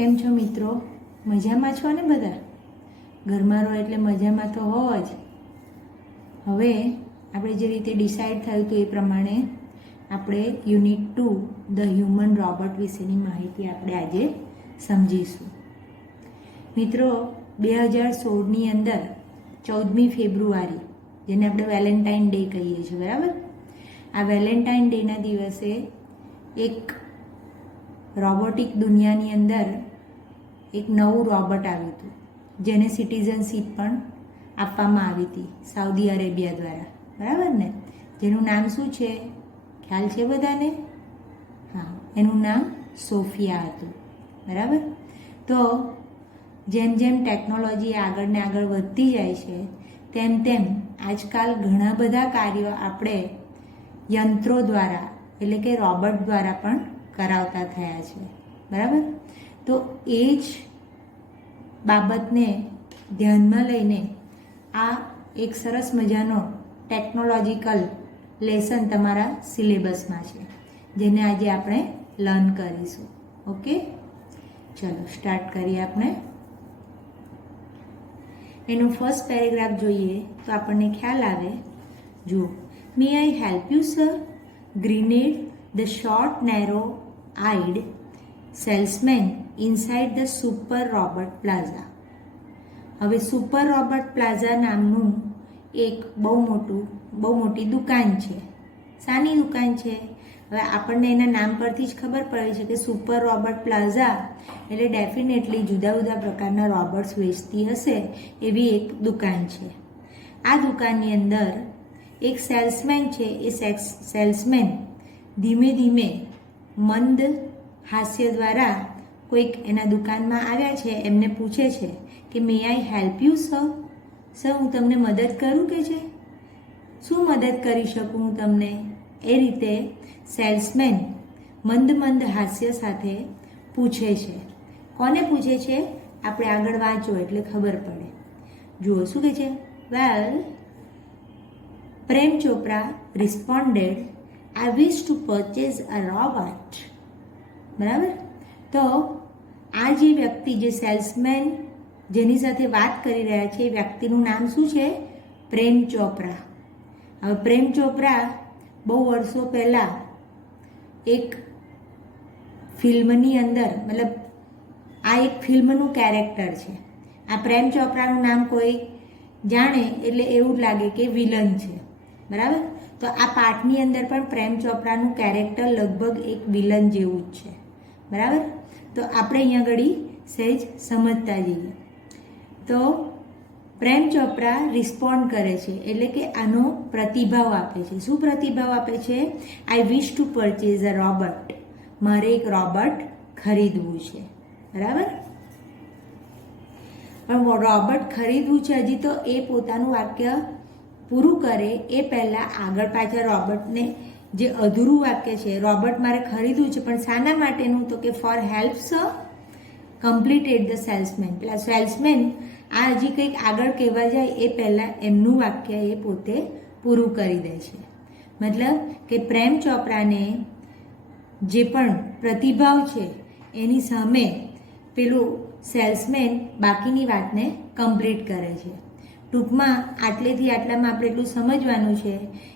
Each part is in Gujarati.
કેમ છો મિત્રો? મજામાં છો ને બધા? ઘરમાં રહો એટલે મજામાં તો હોવ જ. હવે આપણે જે રીતે ડિસાઈડ થયું હતું એ પ્રમાણે આપણે યુનિટ 2 ધ હ્યુમન રોબોટ વિશેની માહિતી આપણે આજે સમજીશું. મિત્રો, 2016ની અંદર 14મી ફેબ્રુઆરી, જેને આપણે વેલેન્ટાઇન ડે કહીએ છીએ, બરાબર? આ વેલેન્ટાઇન ડેના દિવસે એક રોબોટિક દુનિયાની અંદર એક નવું રોબોટ આવ્યું હતું, જેને સિટીઝનશીપ પણ આપવામાં આવી હતી સાઉદી અરેબિયા દ્વારા, બરાબર ને? જેનું નામ શું છે? ખ્યાલ છે બધાને? હા, એનું નામ સોફિયા હતું, બરાબર? તો જેમ જેમ ટેકનોલોજી આગળ ને આગળ વધતી જાય છે તેમ તેમ આજકાલ ઘણા બધા કાર્યો આપણે યંત્રો દ્વારા એટલે કે રોબોટ દ્વારા પણ કરાવતા થયા છે, બરાબર? તો એ જ બાબતને ધ્યાનમાં લઈને આ એક સરસ મજાનો ટેકનોલોજીકલ લેસન તમારા સિલેબસમાં છે, જેને આજે આપણે લર્ન કરીશું. ઓકે, ચલો સ્ટાર્ટ કરીએ. આપણે એનો ફર્સ્ટ પેરેગ્રાફ જોઈએ તો આપણને ખ્યાલ આવે. જુઓ, may I help you sir? Grinned the short narrow eyed salesman inside the super robot plaza. હવે સુપર રોબોટ પ્લાઝા નામનું એક બહુ મોટી દુકાન છે. શાની દુકાન છે? હવે આપણને એના નામ પરથી જ ખબર પડે છે કે સુપર રોબોટ પ્લાઝા એટલે ડેફિનેટલી જુદા જુદા પ્રકારના રોબોટ્સ વેચતી હશે એવી એક દુકાન છે. આ દુકાનની અંદર એક સેલ્સમેન છે. એ સેલ્સમેન ધીમે ધીમે મંદ હાસ્ય દ્વારા કોઈક એના દુકાનમાં આવ્યા છે, એમને પૂછે છે કે may I help you sir? Sir, હું તમને મદદ કરું કે છે? શું મદદ કરી શકું હું તમને? એ રીતે સેલ્સમેન મંદ હાસ્ય સાથે પૂછે છે. કોને પૂછે છે? આપણે આગળ વાંચો એટલે ખબર પડે. જુઓ શું કહે છે. Well, Prem Chopra responded, I wish to purchase a robot. બરાબર? તો આ જે વ્યક્તિ, જે સેલ્સમેન જેની સાથે વાત કરી રહ્યા છે, એ વ્યક્તિનું નામ શું છે? પ્રેમ ચોપરા. હવે પ્રેમ ચોપરા બહુ વર્ષો પહેલાં એક ફિલ્મની અંદર, મતલબ આ એક ફિલ્મનું કેરેક્ટર છે. આ પ્રેમ ચોપરાનું નામ કોઈ જાણે એટલે એવું જ લાગે કે વિલન છે, બરાબર? તો આ પાઠની અંદર પણ પ્રેમ ચોપરાનું કેરેક્ટર લગભગ એક વિલન જેવું જ છે, બરાબર? તો આપણે અહીંયા ઘડી સહેજ સમજતા જઈએ. તો પ્રેમ ચોપરા રિસ્પોન્ડ કરે છે એટલે કે આનો પ્રતિભાવ આપે છે. શું પ્રતિભાવ આપે છે? I wish to purchase a robot. મારે એક રોબોટ ખરીદવું છે, બરાબર? પણ રોબોટ ખરીદવું છે, હજી તો એ પોતાનું વાક્ય પૂરું કરે એ પહેલાં આગળ પાછળ રોબોટને જે અધૂરું વાક્ય છે, રોબોટ મારે ખરીદવું છે પણ શાના માટેનું? તો કે for help sir, completed the salesman. પેલા સેલ્સમેન આ હજી કંઈક આગળ કહેવા જાય એ પહેલાં એમનું વાક્ય એ પોતે પૂરું કરી દે છે. મતલબ કે પ્રેમ ચોપરાને જે પણ પ્રતિભાવ છે એની સામે પેલું સેલ્સમેન બાકીની વાતને કમ્પ્લીટ કરે છે. ટૂંકમાં આટલેથી આટલામાં આપણે એટલું સમજવાનું છે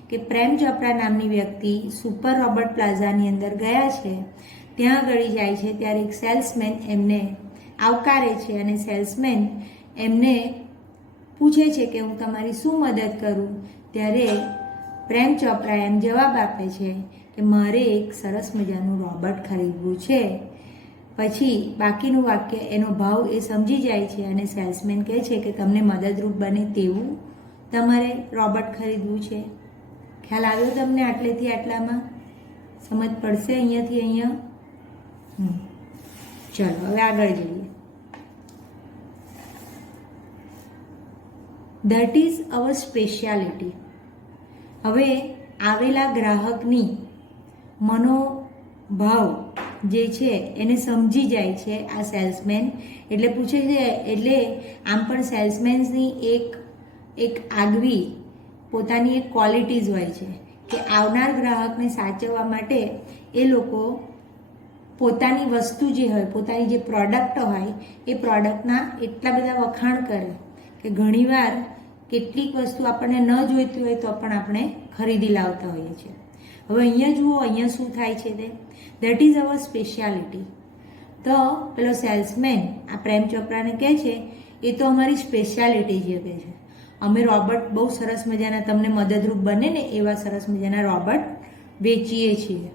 કે પ્રેમ ચોપરા નામની વ્યક્તિ સુપર રોબોટ પ્લાઝાની અંદર ગયા છે. ત્યાં આગળ જાય છે ત્યારે એક સેલ્સમેન એમને આવકારે છે અને સેલ્સમેન એમને પૂછે છે કે હું તમારી શું મદદ કરું? ત્યારે પ્રેમ ચોપરા એમ જવાબ આપે છે કે મારે એક સરસ મજાનું રોબોટ ખરીદવું છે. પછી બાકીનું વાક્ય એનો ભાવ એ સમજી જાય છે અને સેલ્સમેન કહે છે કે તમને મદદરૂપ બને તેવું તમારે રોબોટ ખરીદવું છે. ખ્યાલ આવ્યો તમને આટલેથી આટલામાં? સમજ પડશે અહીંયાથી અહીંયા? ચલો હવે આગળ જઈએ. That is our speciality. હવે આવેલા ગ્રાહકની મનોભાવ જે છે એને સમજી જાય છે આ સેલ્સમેન. એટલે પૂછે છે, એટલે આમ પણ સેલ્સમેન્સની એક આગવી પોતાની એક ક્વોલિટીઝ હોય છે કે આવનાર ગ્રાહકને સાચવવા માટે એ લોકો પોતાની વસ્તુ જે હોય, પોતાની જે પ્રોડક્ટ હોય એ પ્રોડક્ટના એટલા બધા વખાણ કરે કે ઘણીવાર કેટલીક વસ્તુ આપણને ન જોઈતી હોય તો પણ આપણે ખરીદી લાવતા હોઈએ છીએ. હવે અહીંયા જુઓ, અહીંયા શું થાય છે તે દેટ ઇઝ અવર સ્પેશિયાલિટી. તો પેલો સેલ્સમેન આ પ્રેમ ચોપરાને કહે છે એ તો અમારી સ્પેશિયાલિટી જે કહે છે, અમે રોબોટ બહુ સરસ મજાના તમને મદદરૂપ બને ને એવા સરસ મજાના રોબોટ વેચીએ છીએ.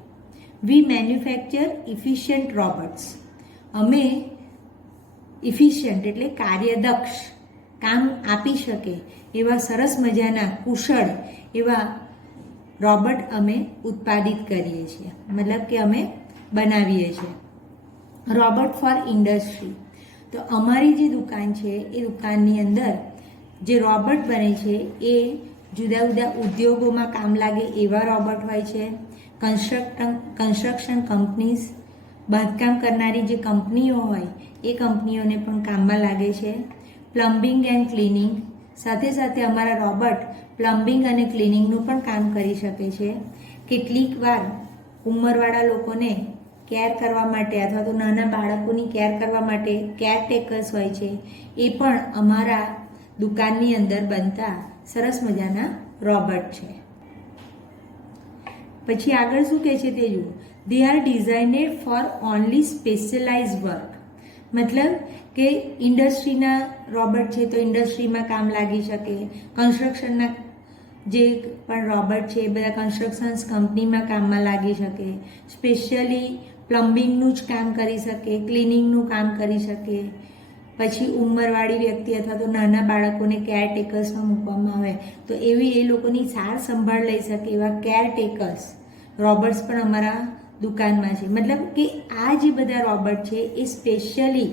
વી મેન્યુફેક્ચર ઇફિશિયન્ટ રોબોટ્સ. અમે ઇફિશિયન્ટ એટલે કાર્યદક્ષ, કામ આપી શકે એવા સરસ મજાના કુશળ એવા રોબોટ અમે ઉત્પાદિત કરીએ છીએ, મતલબ કે અમે બનાવીએ છીએ. Robot for industry. તો અમારી જે દુકાન છે એ દુકાનની અંદર જે રોબોટ બને છે એ જુદા જુદા ઉદ્યોગોમાં કામ લાગે એવા રોબોટ હોય છે. કન્સ્ટ્રક્શન કંપનીઝ, બાંધકામ કરનારી જે કંપનીઓ હોય એ કંપનીઓને પણ કામમાં લાગે છે. પ્લમ્બિંગ એન્ડ ક્લિનિંગ, સાથે સાથે અમારા રોબોટ પ્લમ્બિંગ અને ક્લિનિંગનું પણ કામ કરી શકે છે. કેટલીક વાર ઉંમરવાળા લોકોને કેર કરવા માટે અથવા તો નાના બાળકોની કેર કરવા માટે કેરટેકર્સ હોય છે, એ પણ અમારા દુકાનની અંદર બનતા સરસ મજાના રોબોટ છે. પછી આગળ શું કહે છે તે જુઓ. They are designed for only specialize work. મતલબ કે ઇન્ડસ્ટ્રીના રોબોટ છે તો ઇન્ડસ્ટ્રીમાં કામ લાગી શકે. કન્સ્ટ્રક્શનના જે પણ રોબોટ છે એ બધા કન્સ્ટ્રક્શન્સ કંપનીમાં કામમાં લાગી શકે. સ્પેશિયલી પ્લમ્બિંગનું જ કામ કરી શકે, ક્લિનિંગનું કામ કરી શકે. પછી ઉંમરવાળી વ્યક્તિ અથવા તો નાના બાળકોને કેરટેકર્સમાં મૂકવામાં આવે તો એવી એ લોકોની સાર સંભાળ લઈ શકે એવા કેરટેકર્સ રોબોટ્સ પણ અમારા દુકાનમાં છે. મતલબ કે આ જે બધા રોબોટ છે એ સ્પેશિયલી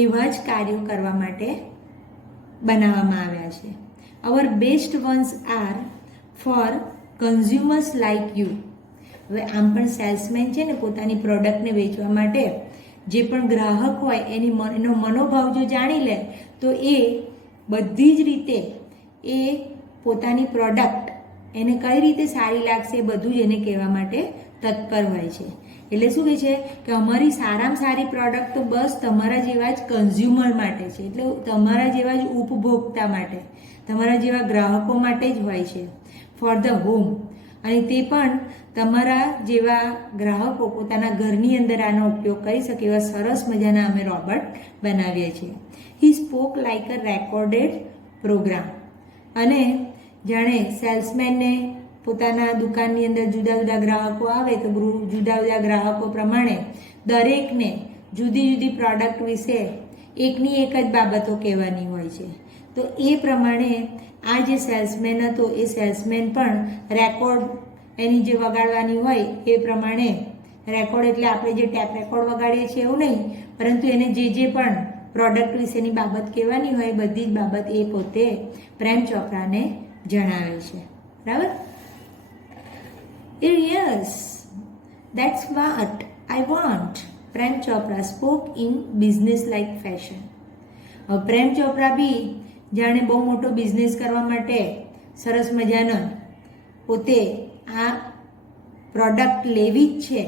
એવા જ કાર્યો કરવા માટે બનાવવામાં આવ્યા છે. Our best ones are for consumers like you. હવે આમ પણ સેલ્સમેન છે ને પોતાની પ્રોડક્ટને વેચવા માટે જે પણ ગ્રાહક હોય એનો મનોભાવ જો જાણી લે તો એ બધી જ રીતે એ પોતાની પ્રોડક્ટ એને કઈ રીતે સારી લાગશે એ બધું જ એને કહેવા માટે તત્પર હોય છે. એટલે શું કહે છે કે અમારી સારામાં સારી પ્રોડક્ટ તો બસ તમારા જેવા જ કન્ઝ્યુમર માટે છે, એટલે તમારા જેવા જ ઉપભોક્તા માટે, તમારા જેવા ગ્રાહકો માટે જ હોય છે. ફોર ધ હોમ, અને તે પણ તમારા જેવા ગ્રાહકો પોતાના ઘરની અંદર આનો ઉપયોગ કરી શકે એવા સરસ મજાના અમે રોબોટ બનાવીએ છીએ. He spoke like a recorded programme. અને જાણે સેલ્સમેનને પોતાના દુકાનની અંદર જુદા જુદા ગ્રાહકો આવે તો જુદા જુદા ગ્રાહકો પ્રમાણે દરેકને જુદી જુદી પ્રોડક્ટ વિશે એકની એક જ બાબતો કહેવાની હોય છે. તો એ પ્રમાણે આ જે સેલ્સમેન હતો એ સેલ્સમેન પણ રેકોર્ડ એની જે વગાડવાની હોય એ પ્રમાણે, રેકોર્ડ એટલે આપણે જે ટેપ રેકોર્ડ વગાડીએ છીએ એવું નહીં, પરંતુ એને જે પણ પ્રોડક્ટ વિશેની બાબત કહેવાની હોય બધી જ બાબત એ પોતે પ્રેમ ચોપરાને જણાવે છે. બરાબર? Yes, that's what I want. Prem Chopra spoke in business like fashion. હવે પ્રેમ ચોપરા બી જાણે બહુ મોટો બિઝનેસ કરવા માટે સરસ મજાનો પોતે આ પ્રોડક્ટ લેવી જ છે,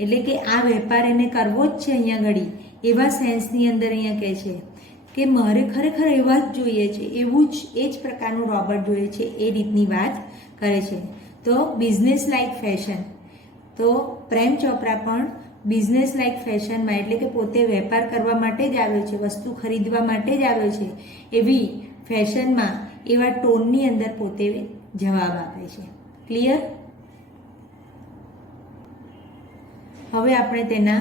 એટલે કે આ વેપાર એને કરવો જ છે અહીંયા ઘડી એવા સેન્સની અંદર અહીંયા કહે છે કે મારે ખરેખર એવા જ જોઈએ છે, એવું જ એ જ પ્રકારનું રોબોટ જોઈએ છે, એ રીતની વાત કરે છે. તો બિઝનેસ લાઇક ફેશન. તો પ્રેમ ચોપરા પણ બિઝનેસ લાઇક ફેશનમાં, એટલે કે પોતે વેપાર કરવા માટે જ આવ્યો છે, વસ્તુ ખરીદવા માટે જ આવ્યો છે એવી ફેશનમાં એવા ટોનની અંદર પોતે જવાબ આપે છે. ક્લિયર? હવે આપણે તેના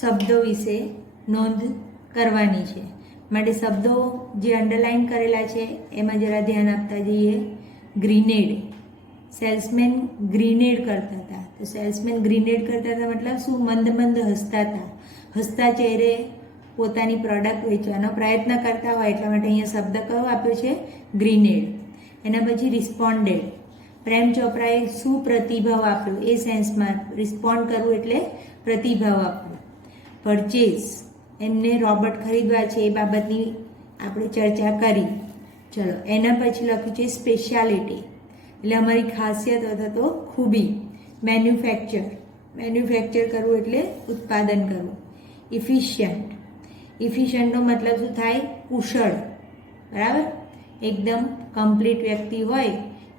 શબ્દો વિશે નોંધ કરવાની છે. માટે શબ્દો જે અંડરલાઇન કરેલા છે એમાં જરા ધ્યાન આપતા જઈએ. ગ્રીનેડ. સેલ્સમેન ગ્રીનેડ કરતા હતા. તો સેલ્સમેન ગ્રીનેડ કરતા હતા મતલબ શું? મંદ મંદ હસતા હતા. હસતા ચહેરે પોતાની પ્રોડક્ટ વેચવાનો પ્રયત્ન કરતા હોય એટલા માટે અહીંયા શબ્દ કયો આપ્યો છે? ગ્રીનેડ. એના પછી રિસ્પોન્ડેડ. પ્રેમ ચોપરાએ શું પ્રતિભાવ આપ્યો એ સેન્સમાં. રિસ્પોન્ડ કરવું એટલે પ્રતિભાવ આપવો. પરચેઝ, એમને રોબોટ ખરીદવા છે એ બાબતની આપણે ચર્ચા કરી. ચલો, એના પછી લખ્યું છે સ્પેશિયાલિટી, એટલે અમારી ખાસિયત અથવા તો ખૂબી. મેન્યુફેક્ચર, મેન્યુફેક્ચર કરવું એટલે ઉત્પાદન કરવું. ઇફિશિયન્ટ, ઇફિશિયન્ટનો મતલબ શું થાય? કુશળ, બરાબર. એકદમ કમ્પ્લીટ વ્યક્તિ હોય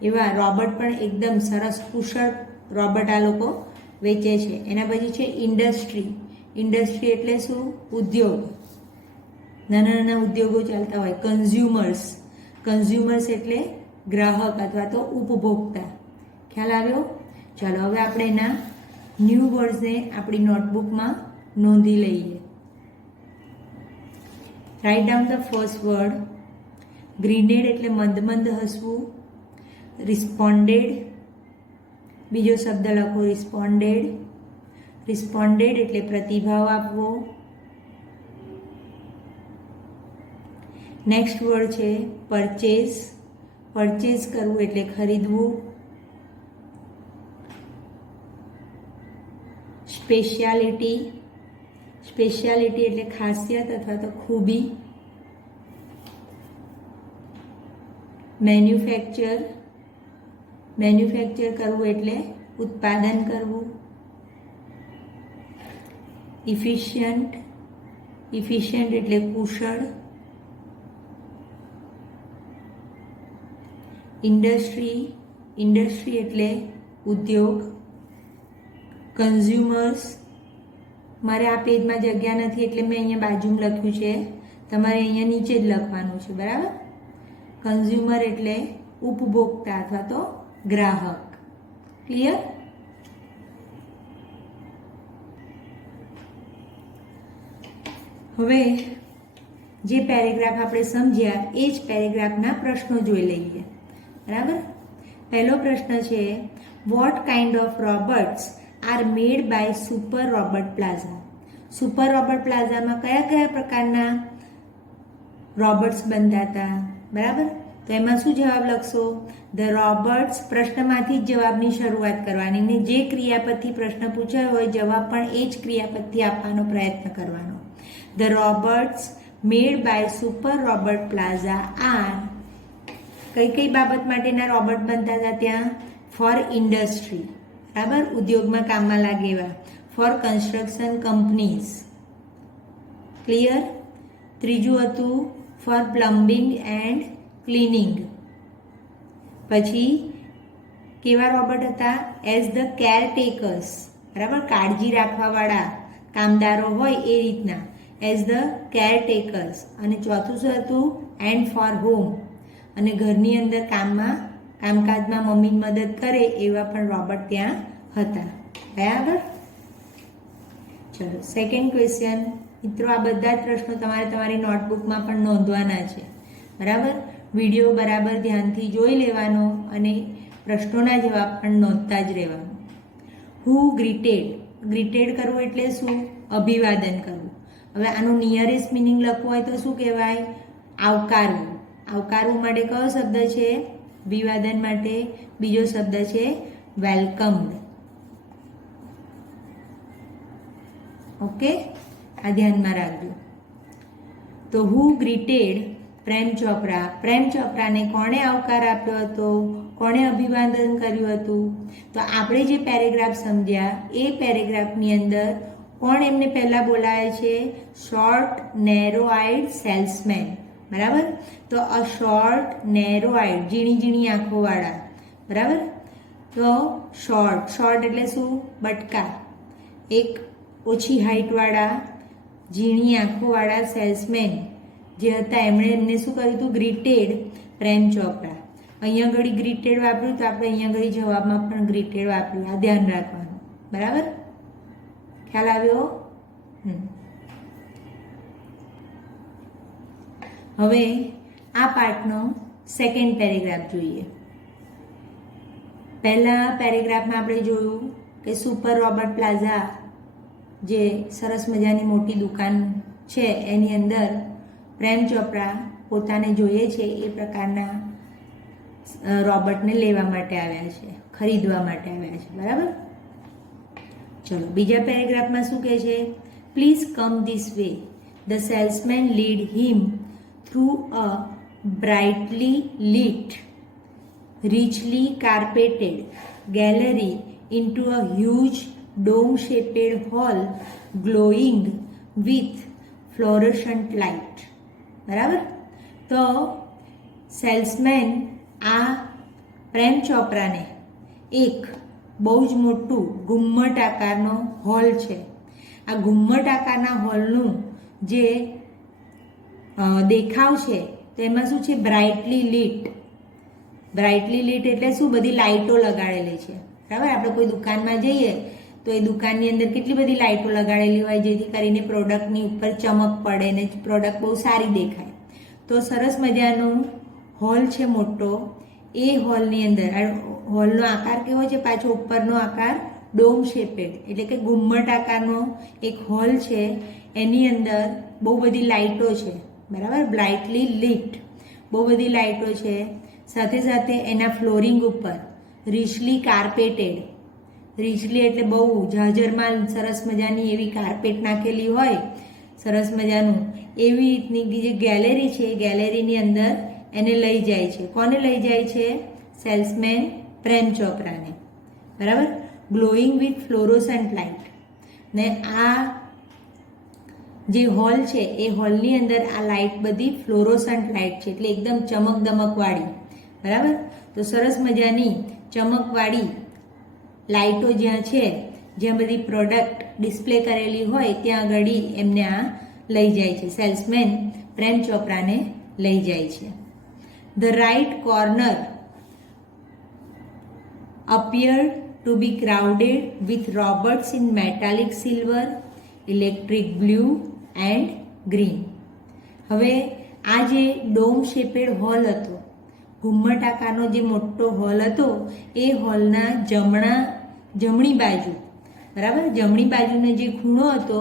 એવા રોબોટ પણ એકદમ સરસ કુશળ રોબોટ આ લોકો વેચે છે. એના પછી છે ઇન્ડસ્ટ્રી. ઇન્ડસ્ટ્રી એટલે શું? ઉદ્યોગ, નાના નાના ઉદ્યોગો ચાલતા હોય. કન્ઝ્યુમર્સ, કન્ઝ્યુમર્સ એટલે ગ્રાહક અથવા તો ઉપભોક્તા. ખ્યાલ આવ્યો? ચાલો હવે આપણે એના ન્યૂ વર્ડ્સને આપણી નોટબુકમાં નોંધી લઈએ. Write down the first word. Grinned એટલે મંદ મંદ હસવું. રિસ્પોન્ડેડ, બીજો શબ્દ લખો રિસ્પોન્ડેડ. રિસ્પોન્ડેડ એટલે પ્રતિભાવ આપવો. નેક્સ્ટ વર્ડ છે પરચેઝ. પરચેઝ કરવું એટલે ખરીદવું. સ્પેશિયાલિટી, સ્પેશિયાલિટી એટલે ખાસિયત અથવા તો ખૂબી. મેન્યુફેક્ચર, મેન્યુફેક્ચર કરવું એટલે ઉત્પાદન કરવું. ઇફિશિયન્ટ, ઇફિશિયન્ટ એટલે કુશળ. ઇન્ડસ્ટ્રી, ઇન્ડસ્ટ્રી એટલે ઉદ્યોગ. કન્ઝ્યુમર્સ, મારે આ પેજમાં જગ્યા નથી એટલે મેં અહીંયા બાજુમાં લખ્યું છે, તમારે અહીંયા નીચે જ લખવાનું છે, બરાબર. કન્ઝ્યુમર એટલે ઉપભોક્તા અથવા તો ગ્રાહક. ક્લિયર? હવે જે પેરેગ્રાફ આપણે સમજ્યા એ જ પેરેગ્રાફના પ્રશ્નો જોઈ લઈએ, બરાબર. પહેલો પ્રશ્ન છે what kind of robots are made by super robot plaza. Super robot પ્લાઝામાં કયા કયા પ્રકારના રોબોટ્સ બનતા હતા, બરાબર. તો એમાં શું જવાબ લખશો? The robots. પ્રશ્નમાંથી જ જવાબની શરૂઆત કરવાની ને જે ક્રિયાપદથી પ્રશ્ન પૂછાયો હોય જવાબ પણ એ જ ક્રિયાપદથી આપવાનો પ્રયત્ન કરવાનો. The robots made by super robot Plaza are. કઈ કઈ બાબત માટેના રોબોટ બનતા હતા ત્યાં? ફોર ઇન્ડસ્ટ્રી, બરાબર, ઉદ્યોગમાં કામમાં લાગે એવા. For construction companies. ક્લિયર? ત્રીજું હતું ફોર પ્લમ્બિંગ એન્ડ ક્લિનિંગ. પછી કેવા રોબોટ હતા? એઝ ધ કેરટેકર્સ, બરાબર, કાળજી રાખવાવાળા કામદારો હોય એ રીતના. As the caretakers. અને ચોથું શું હતું? And for home. અને ઘરની અંદર કામકાજમાં મમ્મીની મદદ કરે એવા પણ રોબોટ ત્યાં હતા, બરાબર. ચલો સેકન્ડ ક્વેશ્ચન. મિત્રો આ બધા જ પ્રશ્નો તમારે તમારી નોટબુકમાં પણ નોંધવાના છે, બરાબર. વિડીયો બરાબર ધ્યાનથી જોઈ લેવાનો અને પ્રશ્નોના જવાબ પણ નોંધતા જ રહેવાનું. હુ ગ્રીટેડ. ગ્રીટેડ કરવું એટલે શું? અભિવાદન કરવું. હવે આનું નિયરેસ્ટ મિનિંગ લખવું હોય તો શું કહેવાય? આવકારવું. આવકારવું માટે કયો શબ્દ છે? અભિવાદન માટે બીજો શબ્દ છે વેલકમ્ડ. ઓકે, આ ધ્યાનમાં રાખજો. તો હુ ગ્રીટેડ પ્રેમ ચોપરા. પ્રેમ ચોપરાને કોણે આવકાર આપ્યો હતો? કોણે અભિવાદન કર્યું હતું? તો આપણે જે પેરેગ્રાફ સમજ્યા એ પેરેગ્રાફની અંદર કોણ એમને પહેલાં બોલાવે છે? શોર્ટ નેરો આઈડ સેલ્સમેન, બરાબર. તો અ શોર્ટ નેરો આઈડ, ઝીણી ઝીણી આંખોવાળા, બરાબર. તો શોર્ટ, શોર્ટ એટલે શું? બટકા. એક ઓછી હાઇટવાળા ઝીણી આંખોવાળા સેલ્સમેન જે હતા એમણે એમને શું કર્યું હતું? ગ્રીટેડ પ્રેમ ચોપરા. અહીંયા ઘડી ગ્રીટેડ વાપર્યું તો આપણે અહીંયા ઘડી જવાબમાં પણ ગ્રીટેડ વાપર્યું. આ ધ્યાન રાખવાનું, બરાબર. ખ્યાલ આવ્યો? હવે આ પાર્ટનો સેકન્ડ પેરેગ્રાફ જોઈએ. પહેલા પેરેગ્રાફમાં આપણે જોયું કે સુપર રોબોટ પ્લાઝા જે સરસ મજાની મોટી દુકાન છે એની અંદર પ્રેમ ચોપરા પોતાને જોઈએ છે એ પ્રકારના રોબોટને લેવા માટે આવ્યા છે, ખરીદવા માટે આવ્યા છે, બરાબર. ચલો બીજા પેરેગ્રાફમાં શું કહે છે? Please come this way. The salesman lead him through a brightly lit richly carpeted gallery into a huge dome shaped hall glowing with fluorescent light. બરાબર. તો સેલ્સમેન આ પ્રેમ ચોપરાને એક બહુ જ મોટું ઘુમ્મટ આકારનો હોલ છે, આ ઘુમ્મટ આકારના હોલનું જે દેખાવ છે તો એમાં શું છે, બ્રાઇટલી લીટ એટલે શું, બધી લાઇટો લગાડેલી છે. બરાબર. આપણે કોઈ દુકાનમાં જઈએ તો એ દુકાનની અંદર કેટલી બધી લાઇટો લગાડેલી હોય જેથી કરીને પ્રોડક્ટની ઉપર ચમક પડે ને પ્રોડક્ટ બહુ સારી દેખાય. તો સરસ મજાનું હોલ છે મોટો. એ હોલની અંદર હોલનો આકાર કેવો છે, પાછો ઉપરનો આકાર ડોમ શેપેડ એટલે કે ઘુમ્મટ આકારનો એક હોલ છે. એની અંદર બહુ બધી લાઇટો છે. બરાબર. બ્રાઇટલી લીટ બહુ બધી લાઇટો છે. સાથે સાથે એના ફ્લોરિંગ ઉપર રિચલી કાર્પેટેડ, રિચલી એટલે બહુ જાજરમાં સરસ મજાની એવી કાર્પેટ નાખેલી હોય, સરસ મજાનું એવી રીતની જે ગેલેરી છે, ગેલેરીની અંદર એને લઈ જાય છે. કોને લઈ જાય છે? સેલ્સમેન પ્રેમ ચોપરાને. બરાબર. Glowing with fluorescent light. ને આ જે હોલ છે એ હોલની અંદર આ લાઇટ બધી ફ્લોરોસન્ટ લાઇટ છે એટલે એકદમ ચમક દમકવાળી. બરાબર. તો સરસ મજાની ચમકવાળી લાઇટો જ્યાં છે, જ્યાં બધી પ્રોડક્ટ ડિસ્પ્લે કરેલી હોય ત્યાં આગળ એમને આ લઈ જાય છે. સેલ્સમેન પ્રેમ ચોપરાને લઈ જાય છે. The right corner appeared to be crowded with robots in metallic silver, electric blue and green. હવે આ જે ડોમ શેપેડ હોલ હતો, ઘુમ્મટ આકારનો જે મોટો હોલ હતો, એ હોલના જમણી બાજુ, બરાબર, જમણી બાજુનો જે ખૂણો હતો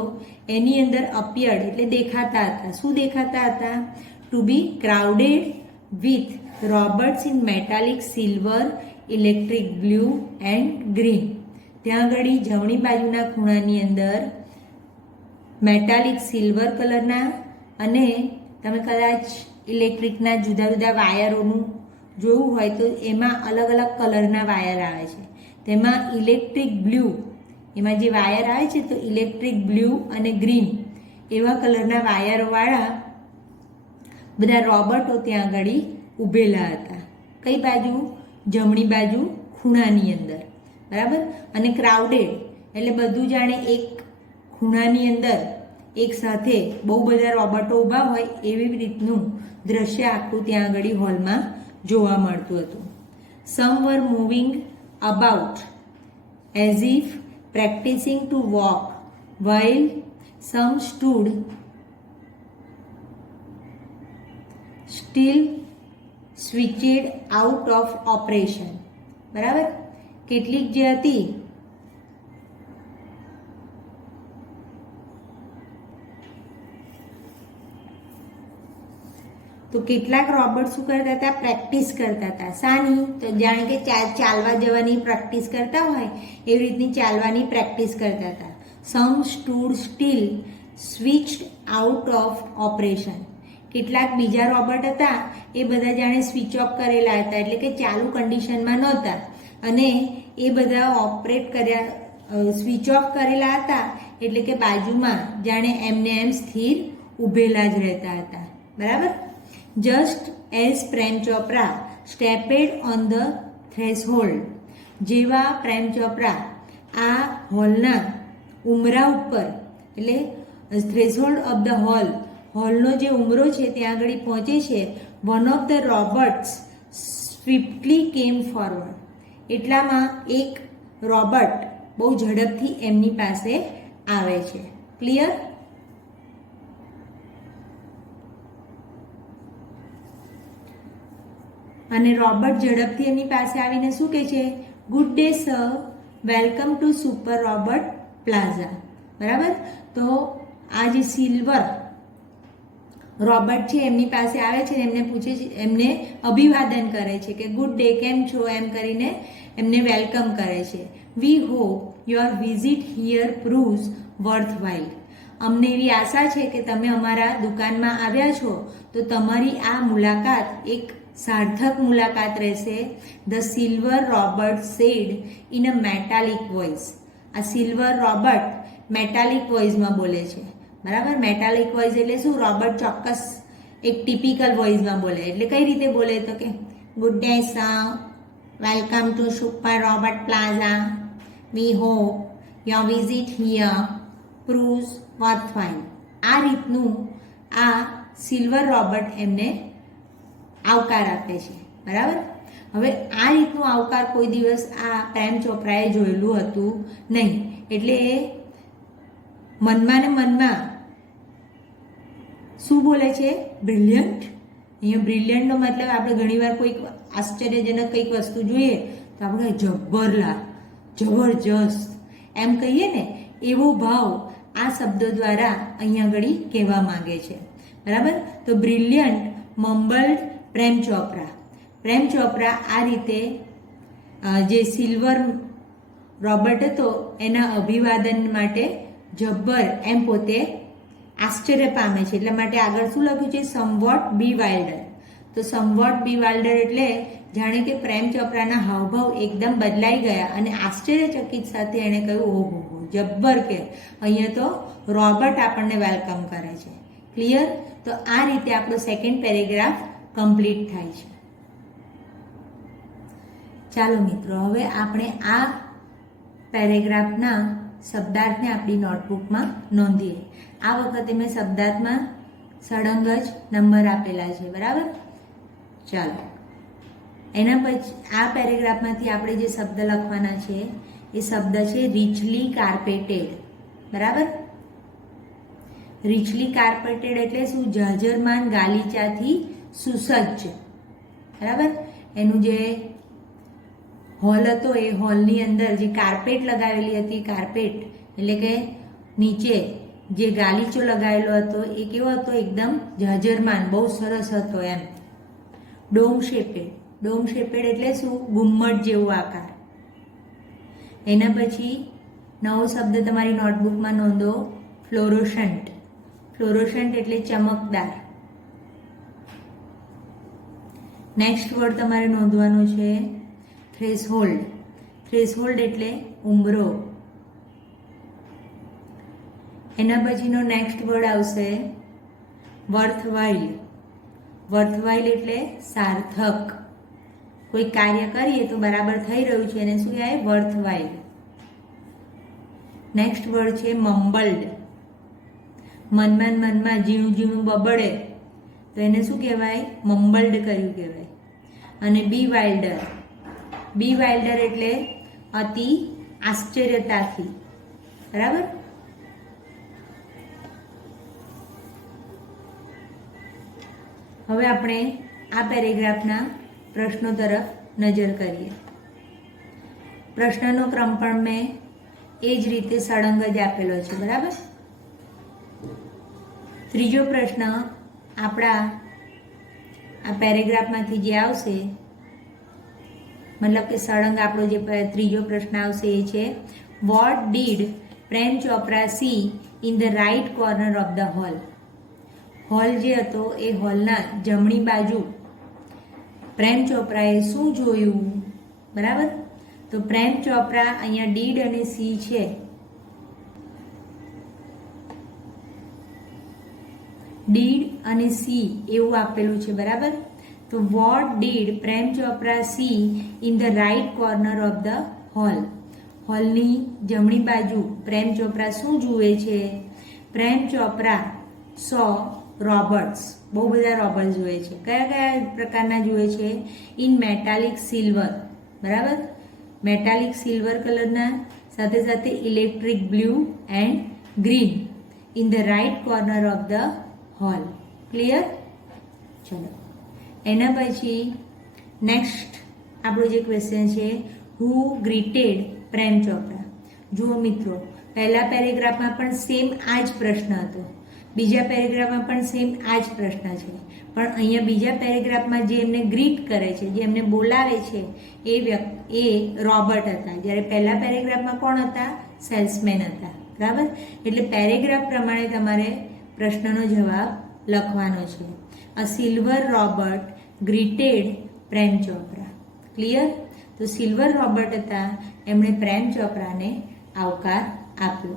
એની અંદર અપિયર્ડ એટલે દેખાતા હતા. શું દેખાતા હતા? To be crowded with robots in metallic silver, electric blue and green. ત્યાં આગળ જમણી બાજુના ખૂણાની અંદર મેટાલિક સિલ્વર કલરના અને તમે કદાચ ઇલેક્ટ્રિકના જુદા જુદા વાયરોનું જોયું હોય તો એમાં અલગ અલગ કલરના વાયર આવે છે. તેમાં ઇલેક્ટ્રિક બ્લુ, એમાં જે વાયર આવે છે તો ઇલેક્ટ્રિક બ્લુ અને ગ્રીન એવા કલરના વાયરવાળા બધા રોબોટો ત્યાં આગળ ઊભેલા હતા. કઈ બાજુ? જમણી બાજુ ખૂણાની અંદર. બરાબર. અને ક્રાઉડેડ એટલે બધું જાણે એક ખૂણાની અંદર એક સાથે બહુ બધા રોબોટો ઊભા હોય એવી રીતનું દ્રશ્ય આખું ત્યાં આગળ હોલમાં જોવા મળતું હતું. Some were moving about as if practising to walk while some stood still switched out of operation. બરાબર. કેટલીક જે હતી તો કેટલાક રોબોટ શું કરતા હતા? પ્રેક્ટિસ કરતા હતા. શાની? તો જાણે કે ચાલવા જવાની પ્રેક્ટિસ કરતા હોય એવી રીતની ચાલવાની પ્રેક્ટિસ કરતા હતા. Some stood still switched out of operation. કેટલાક બીજા રોબોટ હતા એ બધા જાણે સ્વિચ ઓફ કરેલા હતા એટલે કે ચાલુ કન્ડિશનમાં નહોતા અને એ બધા ઓપરેટ કર્યા, સ્વિચ ઓફ કરેલા હતા એટલે કે બાજુમાં જાણે એમને એમ સ્થિર ઊભેલા જ રહેતા હતા. બરાબર. Just as Prem Chopra stepped on the threshold. જેવા પ્રેમ ચોપરા આ હોલના ઉમરા ઉપર એટલે થ્રેશહોલ્ડ ઓફ ધ હોલનો જે ઉમરો છે ત્યાં આગળ પહોંચે છે, વન ઓફ ધ રોબોટ્સ સ્વિફ્ટલી કેમ ફોરવર્ડ. એટલામાં એક રોબોટ બહુ ઝડપથી એમની પાસે આવે છે. ક્લિયર? અને રોબોટ ઝડપથી એમની પાસે આવીને શું કહે છે? Good day sir, welcome to super robot plaza. બરાબર. તો આ જે સિલ્વર રોબોટ છે એમની પાસે આવે છે ને એમને પૂછે છે, એમને અભિવાદન કરે છે કે ગુડ ડે, કેમ છો, એમ કરીને એમને વેલકમ કરે છે. We hope your visit here proves worthwhile. અમને એવી આશા છે કે તમે અમારા દુકાનમાં આવ્યા છો તો તમારી આ મુલાકાત એક સાર્થક મુલાકાત રહેશે. The silver robot sad in a metallic voice. આ સિલ્વર રોબર્ટ મેટાલિક વોઇસમાં બોલે છે, બરાબર. મેટાલિક વોઇસ એટલે શું? રોબર્ટ ચોક્કસ એક ટિપિકલ વોઇસમાં બોલે. એટલે કઈ રીતે બોલે? તો કે good day sir, welcome to super robot plaza, we hope your visit here proves worthwhile. આ રીતનું આ સિલ્વર રોબર્ટ એમને આવકાર આપે છે, બરાબર. હવે આ રીતનું આવકાર કોઈ દિવસ આ પ્રેમ ચોપરાએ જોયેલું હતું નહીં, એટલે એ મનમાં ને મનમાં શું બોલે છે? બ્રિલિયન્ટ. અહીંયા બ્રિલિયન્ટનો મતલબ આપણે ઘણીવાર કોઈક આશ્ચર્યજનક કંઈક વસ્તુ જોઈએ તો આપણે જબરલા, જબરજસ્ત એમ કહીએ ને, એવો ભાવ આ શબ્દો દ્વારા અહીંયા આગળ કહેવા માંગે છે, બરાબર. તો બ્રિલિયન્ટ, મમ્બલ્ડ, પ્રેમ ચોપરા. પ્રેમ ચોપરા આ રીતે જે સિલ્વર રોબર્ટ હતો એના અભિવાદન માટે જબ્બર એમ પોતે આશ્ચર્ય પામે છે. એટલા માટે આગળ શું લખ્યું છે? સમવોટ બી વાઇલ્ડર. તો સમવોટ બી વાઇલ્ડર એટલે જાણે કે પ્રેમ ચોપરાના હાવભાવ એકદમ બદલાઈ ગયા અને આશ્ચર્યચકિત સાથે એણે કહ્યું, ઓહો જબ્બર, કે અહીંયા તો રોબર્ટ આપણને વેલકમ કરે છે. ક્લિયર? તો આ રીતે આપણો સેકન્ડ પેરેગ્રાફ કમ્પ્લીટ થાય છે. ચાલો મિત્રો, હવે આપણે આ પેરેગ્રાફના શબ્દાર્થને આપણી નોટબુકમાં નોંધીએ. આ વખતે મેં શબ્દાર્થમાં સળંગ જ નંબર આપેલા છે, બરાબર. ચાલો, એના પછી આ પેરેગ્રાફમાંથી આપણે જે શબ્દ લખવાના છે એ શબ્દ છે રિચલી કાર્પેટેડ, બરાબર. રિચલી કાર્પેટેડ એટલે શું? જાજરમાન ગાલીચાથી સુસજ્જ, બરાબર. એનું જે હોલ હતો એ હોલની અંદર જે કાર્પેટ લગાવેલી હતી, કાર્પેટ એટલે કે નીચે જે ગાલીચો લગાવેલો હતો એ કેવો હતો? એકદમ જાજરમાન, બહુ સરસ હતો એમ. ડોમ શેપેડ. ડોમ શેપેડ એટલે શું? ગુમ્મટ જેવો આકાર. એના પછી નવો શબ્દ તમારી નોટબુકમાં નોંધો, ફ્લોરોસન્ટ. ફ્લોરોસન્ટ એટલે ચમકદાર. નેક્સ્ટ વર્ડ તમારે નોંધવાનું છે થ્રેશહોલ્ડ. થ્રેશહોલ્ડ એટલે ઉંબરો. એના પછીનો નેક્સ્ટ વર્ડ આવશે વર્થવાઇલ. વર્થવાઇલ એટલે સાર્થક. કોઈ કાર્ય કરીએ તો બરાબર થઈ રહ્યું છે એને શું કહેવાય? વર્થવાઇલ. નેક્સ્ટ વર્ડ છે મમ્બલ્ડ. મનમાં મનમાં ઝીણું ઝીણું બબડે તો એને શું કહેવાય? મમ્બલ્ડ કર્યું કહેવાય. અને બી વાઇલ્ડર. બી વાઇલ્ડર એટલે અતિ આશ્ચર્યતાથી, બરાબર. હવે આપણે આ પેરેગ્રાફના પ્રશ્નો તરફ નજર કરીએ. પ્રશ્નનો ક્રમ પણ મેં એ જ રીતે સળંગ જ આપેલો છે, બરાબર. ત્રીજો પ્રશ્ન આપણા આ પેરેગ્રાફમાંથી જે આવશે, મતલબ કે સળંગ આપણો જે ત્રીજો પ્રશ્ન આવશે એ છે what did Prem Chopra see in the right corner of the hall. Hall જે હતો એ હોલના જમણી બાજુ પ્રેમ ચોપરાએ શું જોયું, બરાબર. તો પ્રેમ ચોપરા અહીંયા ડીડ અને સી છે. ડીડ અને સી એવું આપેલું છે, બરાબર. તો what did Prem Chopra see in the right corner of the hall. હોલની જમણી બાજુ પ્રેમ ચોપરા શું જુએ છે? Prem Chopra saw robots. બહુ બધા રોબર્ટ જુએ છે. કયા કયા પ્રકારના જુએ છે? ઇન મેટાલિક સિલ્વર, બરાબર. મેટાલિક સિલ્વર કલરના સાથે સાથે electric blue and green in the right corner of the hall. Clear? ચલો, એના પછી નેક્સ્ટ આપણો જે ક્વેશ્ચન છે હુ ગ્રીટેડ પ્રેમ ચોપરા. જુઓ મિત્રો, પહેલા પેરેગ્રાફમાં પણ સેમ આ જ પ્રશ્ન હતો, બીજા પેરેગ્રાફમાં પણ સેમ આ જ પ્રશ્ન છે, પણ અહીંયા બીજા પેરેગ્રાફમાં જે એમને ગ્રીટ કરે છે, જે એમને બોલાવે છે એ રોબર્ટ હતા, જ્યારે પહેલા પેરેગ્રાફમાં કોણ હતા? સેલ્સમેન હતા, બરાબર. એટલે પેરેગ્રાફ પ્રમાણે તમારે પ્રશ્નનો જવાબ લખવાનો છે. અ silver Robert greeted Prem Chopra. Clear? તો સિલ્વર રોબર્ટ હતા, એમણે પ્રેમ ચોપરાને આવકાર આપ્યો.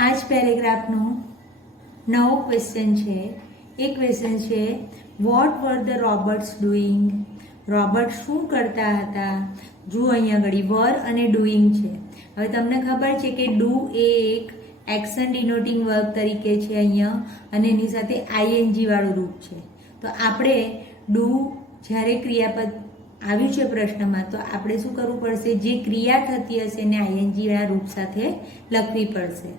આ જ પેરેગ્રાફનો નવો ક્વેશ્ચન છે. એ ક્વેશ્ચન છે what were the robots doing. Robot શું કરતા હતા? જુઓ અહીંયા આગળ વર અને ડુઈંગ છે. હવે તમને ખબર છે કે ડુ એ એક એક્શન ડિનોટિંગ વર્બ તરીકે છે અહીંયા, અને એની સાથે આઈએનજી વાળું રૂપ છે. તો આપણે ડુ જ્યારે ક્રિયાપદ આવ્યું છે પ્રશ્નમાં, તો આપણે શું કરવું પડશે? જે ક્રિયા થતી હશે એને આઈએનજી વાળા રૂપ સાથે લખવી પડશે.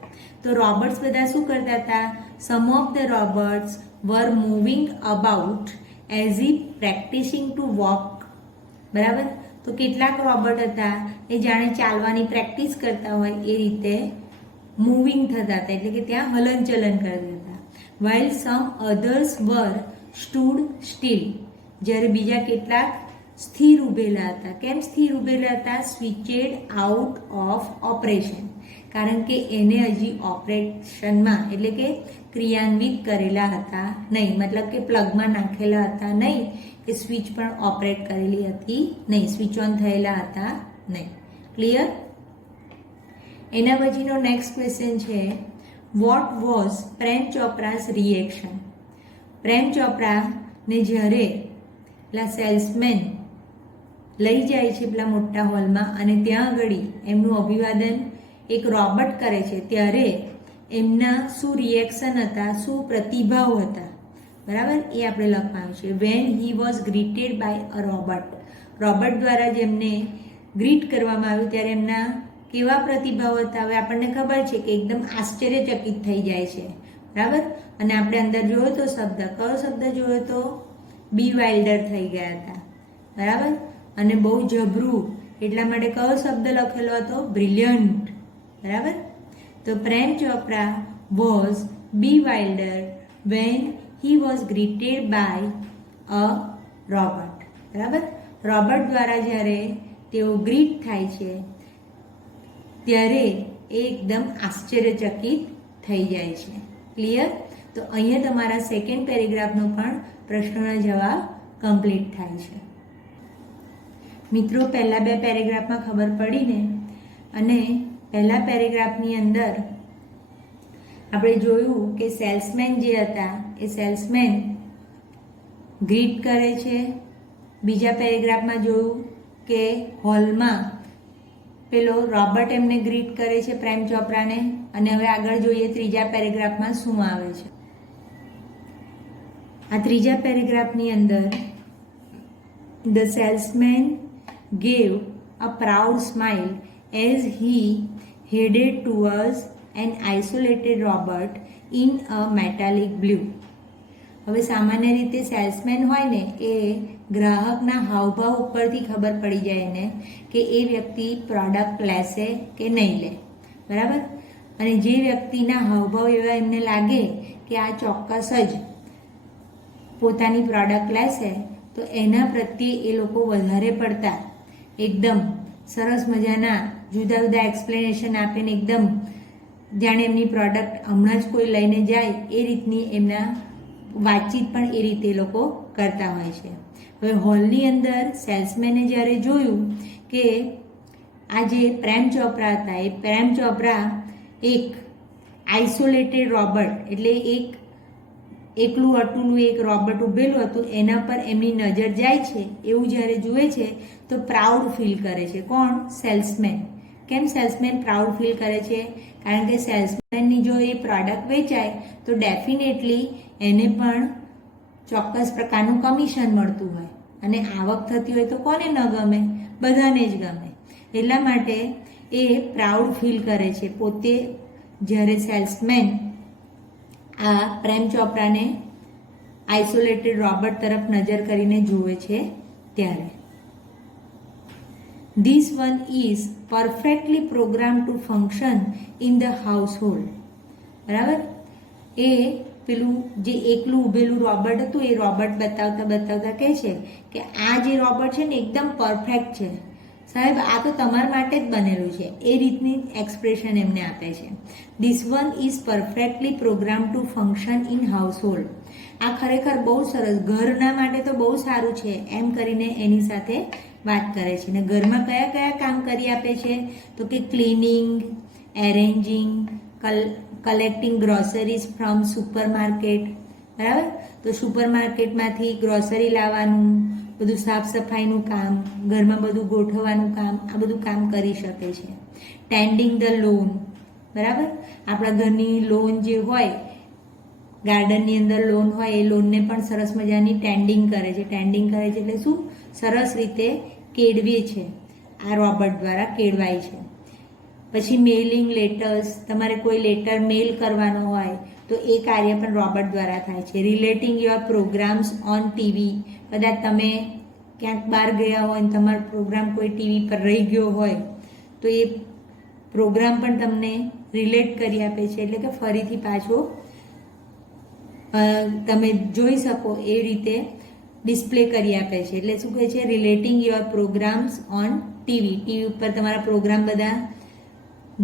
તો રોબર્ટ્સ બધા શું કરતા હતા? Some of the robots were moving about as if practising to walk. બરાબર? તો કેટલાક રોબોટ હતા એ જાણે ચાલવાની પ્રેક્ટિસ કરતા હોય એ રીતે મૂવિંગ થતા હતા, એટલે કે ત્યાં હલનચલન કરતા હતા. વાઇલ સમ અધર્સ વર સ્ટૂડ સ્ટીલ. જ્યારે બીજા કેટલાક સ્થિર ઊભેલા હતા. કેમ સ્થિર ઊભેલા હતા? સ્વિચેડ આઉટ ઓફ ઓપરેશન. કારણ કે એને હજી ઓપરેશનમાં એટલે કે ક્રિયાન્વિત કરેલા હતા નહીં, મતલબ કે પ્લગમાં નાખેલા હતા નહીં, કે સ્વિચ પણ ઓપરેટ કરેલી હતી નહીં, સ્વિચ ઓન થયેલા હતા નહીં. ક્લિયર? એના પછીનો નેક્સ્ટ ક્વેશ્ચન છે વોટ વોઝ પ્રેમ ચોપરાઝ રિએક્શન. પ્રેમ ચોપરાને જ્યારે પેલા સેલ્સમેન લઈ જાય છે પેલા મોટા હોલમાં, અને ત્યાં આગળ એમનું અભિવાદન એક રોબોટ કરે છે, ત્યારે એમના શું રિએક્શન હતા, શું પ્રતિભાવ હતા? બરાબર? એ આપણે લખવાનું છે. When he was greeted by a robot. Robot દ્વારા જેમને ગ્રીટ કરવામાં આવ્યું ત્યારે એમના કેવા પ્રતિભાવ હતા? હવે આપણને ખબર છે કે એકદમ આશ્ચર્યચકિત થઈ જાય છે. બરાબર? અને આપણે અંદર જોયો તો શબ્દ, કયો શબ્દ જોયો તો? બી વાઇલ્ડર થઈ ગયા હતા. બરાબર? અને બહુ જબરું, એટલા માટે કયો શબ્દ લખેલો હતો? બ્રિલિયન્ટ. બરાબર? તો Prem Chopra was bewildered when he was greeted by a robot. બરાબર? રોબોટ દ્વારા જ્યારે તેઓ ગ્રીટ થાય છે ત્યારે એ એકદમ આશ્ચર્યચકિત થઈ જાય છે. ક્લિયર? તો અહીંયા તમારા સેકન્ડ પેરેગ્રાફનો પણ પ્રશ્નોના જવાબ કમ્પ્લીટ થાય છે. મિત્રો, પહેલા બે પેરેગ્રાફમાં ખબર પડીને, અને પહેલા પેરેગ્રાફની અંદર આપણે જોયું કે સેલ્સમેન જે હતા એ સેલ્સમેન ગ્રીટ કરે છે. બીજા પેરેગ્રાફમાં જોયું કે હોલમાં પેલો રોબોટ એમને ગ્રીટ કરે છે પ્રેમ ચોપરાને. અને હવે આગળ જોઈએ ત્રીજા પેરેગ્રાફમાં શું આવે છે. આ ત્રીજા પેરેગ્રાફની અંદર the salesman gave a proud smile as he headed towards an isolated robot in a metallic blue. હવે સામાન્ય રીતે સેલ્સમેન હોય ને એ ગ્રાહકના હાવભાવ ઉપરથી ખબર પડી જાય એને કે એ વ્યક્તિ પ્રોડક્ટ લેશે કે નહીં લે. બરાબર? અને જે વ્યક્તિના હાવભાવ એવા એમને લાગે કે આ ચોક્કસ જ પોતાની પ્રોડક્ટ લેશે, તો એના પ્રત્યે એ લોકો વધારે પડતા એકદમ સરસ મજાના જુદા જુદા એક્સપ્લેનેશન આપીને એકદમ જાણે એમની પ્રોડક્ટ હમણાં જ કોઈ લઈને જાય એ રીતની એમના વાતચીત પણ એ રીતે લોકો કરતા હોય છે. હવે હોલની અંદર સેલ્સમેને જ્યારે જોયું કે આ જે પ્રેમ ચોપરા હતા એ પ્રેમ ચોપરા એક આઇસોલેટેડ રોબોટ એટલે એકલું અટુલું એક રોબોટ ઊભેલું હતું એના પર એમની નજર જાય છે એવું જ્યારે જુએ છે તો પ્રાઉડ ફીલ કરે છે. કોણ? સેલ્સમેન. કેમ સેલ્સમેન પ્રાઉડ ફીલ કરે છે? કારણ કે સેલ્સમેનની જો એ પ્રોડક્ટ વેચાય તો ડેફિનેટલી એને પણ ચોક્કસ પ્રકારનું કમિશન મળતું હોય, અને આવક થતી હોય તો કોને ન ગમે? બધાને જ ગમે. એટલા માટે એ પ્રાઉડ ફીલ કરે છે પોતે જ્યારે સેલ્સમેન આ પ્રેમ ચોપરાને આઇસોલેટેડ રોબોટ તરફ નજર કરીને જુએ છે ત્યારે. This one is perfectly programmed to function in the household. બરાબર? એ પેલું જે એકલું ઊભેલું રોબોટ હતું એ રોબોટ બતાવતા કહે છે કે આ જે રોબોટ છે ને એકદમ પરફેક્ટ છે સાહેબ, આ તો તમારા માટે જ બનેલું છે, એ રીતની એક્સપ્રેશન એમને આપે છે. This one is perfectly program to function in household. આ ખરેખર બહુ સરસ, ઘરના માટે તો બહુ સારું છે એમ કરીને એની સાથે વાત કરે છે. ને ઘરમાં કયા કયા કામ કરી આપે છે? તો કે cleaning, arranging, collecting groceries from supermarket. બરાબર? તો સુપરમાર્કેટમાંથી ગ્રોસરી લાવવાનું, બધું સાફ સફાઈનું કામ, ઘરમાં બધું ગોઠવવાનું કામ, આ બધું કામ કરી શકે છે. Tending the loan. બરાબર? આપણા ઘરની લોન જે હોય, ગાર્ડનની અંદર લોન હોય, એ લોનને પણ સરસ મજાની ટેન્ડિંગ કરે છે. ટેન્ડિંગ કરે છે એટલે શું? સરસ રીતે કેળવે છે. આ રોબોટ દ્વારા કેળવાય છે. પછી મેલિંગ લેટર્સ, તમારે કોઈ લેટર મેલ કરવાનો હોય તો એ કાર્ય પણ રોબોટ દ્વારા થાય છે. Relating your programmes on TV, કદાચ તમે ક્યાંક બહાર ગયા હોય અને તમારો પ્રોગ્રામ કોઈ ટીવી પર રહી ગયો હોય તો એ પ્રોગ્રામ પણ તમને રિલેટ કરી આપે છે, એટલે કે ફરીથી પાછો તમે જોઈ શકો એ રીતે ડિસ્પ્લે કરી આપે છે. એટલે શું કહે છે? Relating your programmes on TV. TV ઉપર તમારા પ્રોગ્રામ બધા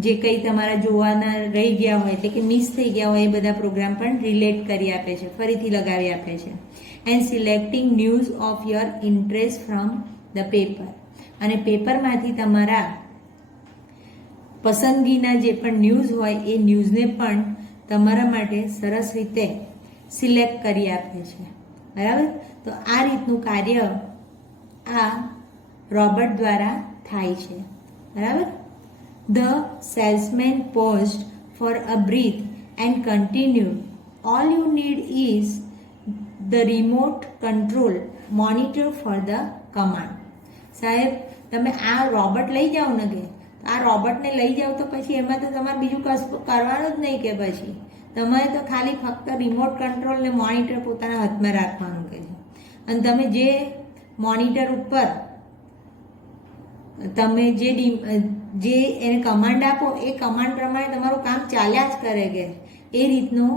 જે કંઈ તમારા જોવાના રહી ગયા હોય, એટલે કે મિસ થઈ ગયા હોય, એ બધા પ્રોગ્રામ પણ રિલેટ કરી આપે છે, ફરીથી લગાવી આપે છે. And selecting news of your interest from the paper. અને પેપરમાંથી તમારા પસંદગીના જે પણ ન્યૂઝ હોય એ ન્યૂઝને પણ તમારા માટે સરસ રીતે સિલેક્ટ કરી આપે છે. બરાબર? તો આ રીતનું કાર્ય આ રોબોટ દ્વારા થાય છે. બરાબર? The salesman paused for a breath and continued. All you need is the remote control monitor for the command. સાહેબ, તમે આ રોબોટ લઈ જાઓ ને, કે આ રોબોટને લઈ જાઓ તો પછી એમાં તો તમારે બીજું કશું કરવાનું જ નહીં, કે પછી તમારે તો ખાલી ફક્ત રિમોટ કંટ્રોલ ને મોનિટર પોતાના હાથમાં રાખવાનું કે છે. અને તમે જે મોનિટર ઉપર તમે જે એને કમાન્ડ આપો એ કમાન્ડ પ્રમાણે તમારું કામ ચાલ્યા જ કરે. કે એ રીતનો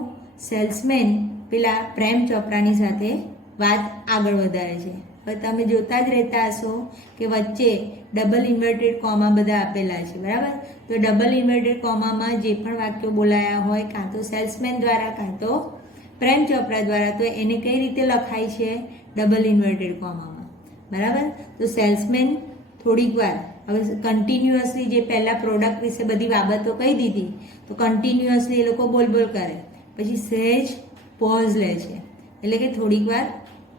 સેલ્સમેન પેલા પ્રેમ ચોપરાની સાથે વાત આગળ વધારે છે. હવે તમે જોતા જ રહેતા હશો કે વચ્ચે ડબલ ઇન્વર્ટેડ કોમા બધા આપેલા છે. બરાબર? તો ડબલ ઇન્વર્ટેડ કોમામાં જે પણ વાક્યો બોલાયા હોય, કાં તો સેલ્સમેન દ્વારા કાં તો પ્રેમ ચોપરા દ્વારા, તો એને કઈ રીતે લખાય છે? ડબલ ઇન્વર્ટેડ કોમામાં. બરાબર? તો સેલ્સમેન થોડીક વાર હવે કન્ટિન્યુઅસલી જે પહેલાં પ્રોડક્ટ વિશે બધી બાબતો કહી દીધી, તો કન્ટિન્યુઅસલી એ લોકો બોલ કરે, પછી સહેજ પોઝ લે છે, એટલે કે થોડીક વાર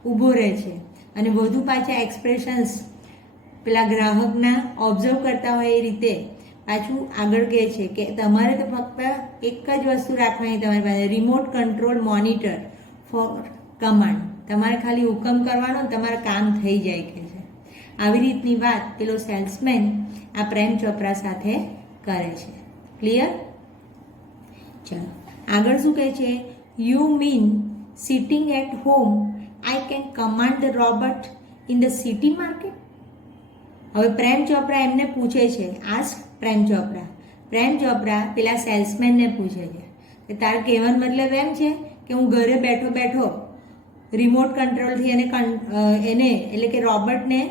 ઊભો રહે છે અને વધુ પાછા એક્સપ્રેશન્સ પેલા ગ્રાહકના ઓબ્ઝર્વ કરતા હોય એ રીતે પાછું આગળ કહે છે કે તમારે તો ફક્ત એક જ વસ્તુ રાખવાની તમારી પાસે, remote control monitor for command. તમારે ખાલી હુકમ કરવાનો, તમારું કામ થઈ જાય કે છે. આવી રીતની વાત પેલો સેલ્સમેન આ પ્રેમ ચોપરા સાથે કરે છે. ક્લિયર? ચલો આગળ શું કહે છે? You mean sitting at home I can command the robot in the city market. હવે પ્રેમ ચોપરા એમને પૂછે છે, આસ્ક પ્રેમ ચોપરા પેલા સેલ્સમેનને પૂછે છે કે તારા કહેવાનો મતલબ એમ છે કે હું ઘરે બેઠો બેઠો રિમોટ કંટ્રોલથી એને એટલે કે રોબોટને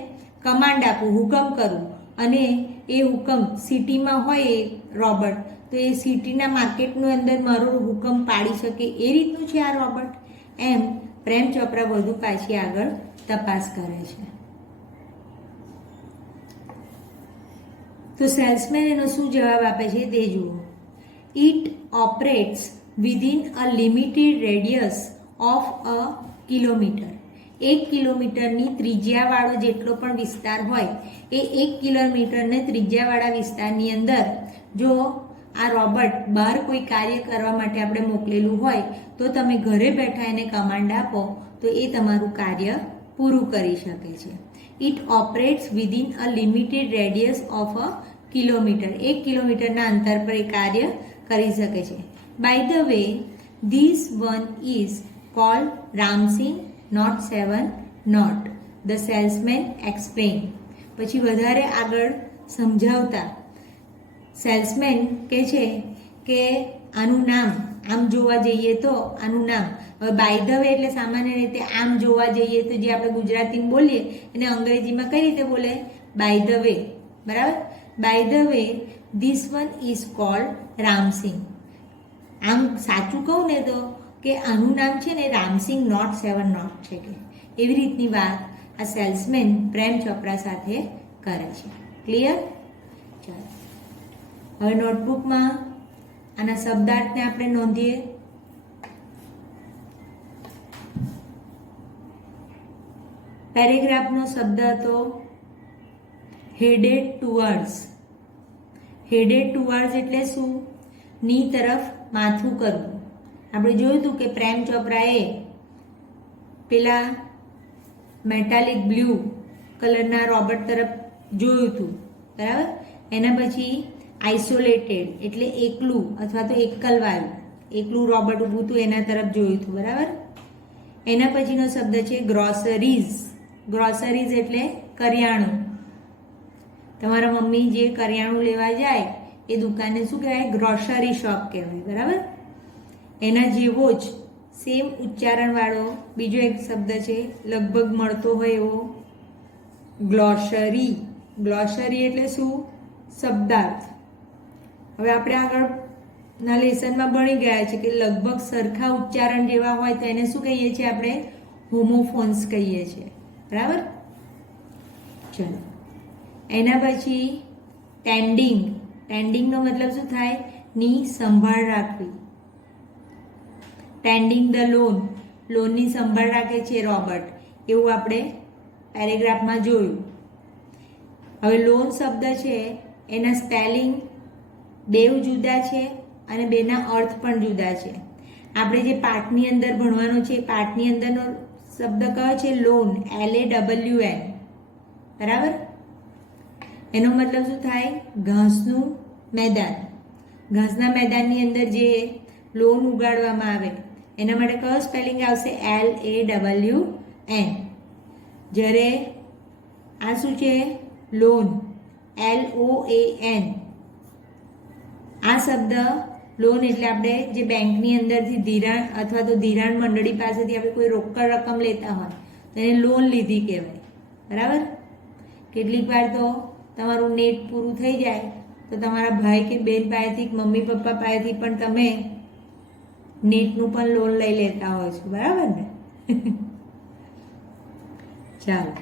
કમાન્ડ આપું, હુકમ કરું, અને એ હુકમ સિટીમાં હોય એ રોબોટ તો એ સિટીના માર્કેટનું અંદર મારો હુકમ પાડી શકે એ રીતનું છે આ રોબોટ? એમ પ્રેમ ચોપરા વધુ પાછી આગળ તપાસ કરે છે. તો સેલ્સમેન એનો શું જવાબ આપે છે તે જુઓ. It operates within a limited radius of a kilometre. 1 કિલોમીટરની ત્રિજ્યાવાળો જેટલો પણ વિસ્તાર હોય એ 1 કિલોમીટરને ત્રિજ્યાવાળા વિસ્તારની અંદર જો આ રોબોટ બહાર કોઈ કાર્ય કરવા માટે આપણે મોકલેલું હોય તો તમે ઘરે બેઠા એને કમાન્ડ આપો તો એ તમારું કાર્ય પૂરું કરી શકે છે. It operates within a limited radius of a kilometre. 1 કિલોમીટરના અંતર પર એ કાર્ય કરી શકે છે. By the way this one is called Ramsingh not 7 not, the salesman explain. પછી વધારે આગળ સમજાવતા સેલ્સમેન કહે છે કે આનું નામ આમ જોવા જઈએ તો આનું નામ, હવે બાય ધ વે એટલે સામાન્ય રીતે આમ જોવા જઈએ તો જે આપણે ગુજરાતીમાં બોલીએ એને અંગ્રેજીમાં કઈ રીતે બોલે? By the way. બરાબર? By the way this one is called Ramsingh. આમ સાચું કહું ને તો કે આનું નામ છે ને રામસિંગ નોટ 7 નોટ છે. કે એવી રીતની વાત આ સેલ્સમેન પ્રેમ ચોપરા સાથે કરે છે. ક્લિયર? ચાલો હવે નોટબુકમાં આના શબ્દાર્થને આપણે નોંધીએ. પેરેગ્રાફનો શબ્દ હતો હેડેડ ટુવર્ડ્સ. હેડેડ ટુવર્ડ્સ એટલે શું? ની તરફ માથું કરવું. આપણે જોયું હતું કે પ્રેમ ચોપરાએ પેલા મેટાલિક બ્લુ કલરના રોબોટ તરફ જોયું હતું, બરાબર. એના પછી આઇસોલેટેડ એટલે એકલું અથવા તો એકલવાયું, એકલું રોબોટ ઊભું હતું એના તરફ જોયું હતું, બરાબર. એના પછીનો શબ્દ છે ગ્રોસરીઝ. ગ્રોસરીઝ એટલે કરિયાણું. તમારા મમ્મી જે કરિયાણું લેવા જાય એ દુકાનને શું કહેવાય? ગ્રોસરી શોપ કહેવાય, બરાબર. એના જેવો જ સેમ ઉચ્ચારણવાળો બીજો એક શબ્દ છે લગભગ મળતો હોય એવો ગ્લોસરી. ગ્લોસરી એટલે શું? શબ્દાર્થ. હવે આપણે આગળના લેસનમાં ભણી ગયા છે કે લગભગ સરખા ઉચ્ચારણ જેવા હોય તો એને શું કહીએ છીએ? આપણે હોમોફોન્સ કહીએ છીએ, બરાબર. ચલો એના પછી ટેન્ડિંગ. ટેન્ડિંગનો મતલબ શું થાય? ની સંભાળ રાખવી. Tending the loan. લોનની સંભાળ રાખે છે રોબર્ટ, એવું આપણે પેરેગ્રાફમાં જોયું. હવે લોન શબ્દ છે એના સ્પેલિંગ બેવ જુદા છે અને બેના અર્થ પણ જુદા છે. આપણે જે પાઠની અંદર ભણવાનો છે એ પાઠની અંદરનો શબ્દ કયો છે? લોન. LAWN, બરાબર. એનો મતલબ શું થાય? ઘાસનું મેદાન. ઘાસના મેદાનની અંદર જે લોન ઉગાડવામાં આવે એના માટે કયો સ્પેલિંગ આવશે? LAWN. જ્યારે આ શું છે? લોન. LOAN. આ શબ્દ લોન એટલે આપણે જે બેંકની અંદરથી ધિરાણ અથવા તો ધિરાણ મંડળી પાસેથી આપણે કોઈ રોકડ રકમ લેતા હોય તો એને લોન લીધી કહેવાય, બરાબર. કેટલીક વાર તો તમારું નેટ પૂરું થઈ જાય તો તમારા ભાઈ કે બેન પાસેથી, મમ્મી પપ્પા પાસેથી પણ તમે નેટનું પણ લોન લઈ લેતા હોય છો, બરાબર ને? ચાલો